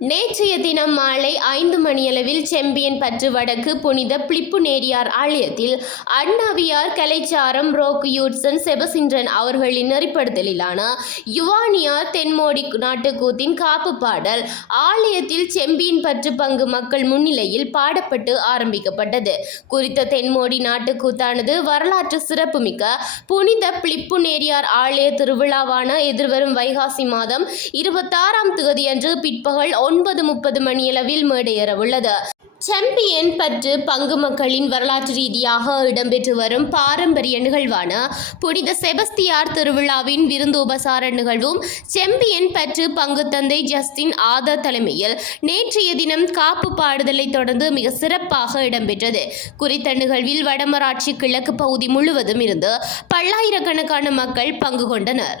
நேற்றைய தினம் மாலை ஐந்து மணியளவில் செம்பியன் பற்று வடக்கு புனித பிளிப்பு நேரியார் ஆலயத்தில் அண்ணாவியார் கலைச்சாரம் ரோக் யூட்சன் செபசின்றன் அவர்களின் நெறிப்படுத்தலிலான யுவானியார் தென்மோடி நாட்டுக்கூத்தின் காப்பு பாடல் ஆலயத்தில் செம்பியன் பற்று பங்கு மக்கள் முன்னிலையில் பாடப்பட்டு ஆரம்பிக்கப்பட்டது. குறித்த தென்மோடி நாட்டுக்கூத்தானது வரலாற்று சிறப்புமிக்க புனித பிளிப்பு நேரியார் ஆலய திருவிழாவான எதிர்வரும் வைகாசி மாதம் இருபத்தாறாம் தேதியன்று பிற்பகல் ஒன்பது முப்பது மணியளவில் மேடையேறவுள்ளது சாம்பியன் பற்று பங்கு மக்களின் வரலாற்று ரீதியாக இடம்பெற்று வரும் பாரம்பரிய நிகழ்வான புனித செபஸ்தியார் திருவிழாவின் விருந்தோபசார நிகழ்வும் செம்பியன் பற்று பங்கு தந்தை ஜஸ்டின் ஆதர் தலைமையில் நேற்றைய தினம் காப்பு பாடுதலை தொடர்ந்து மிக சிறப்பாக இடம்பெற்றது. குறித்த நிகழ்வில் வடமராட்சி கிழக்கு பகுதி முழுவதும் இருந்து பல்லாயிரக்கணக்கான மக்கள் பங்கு கொண்டனர்.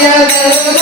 Yeah.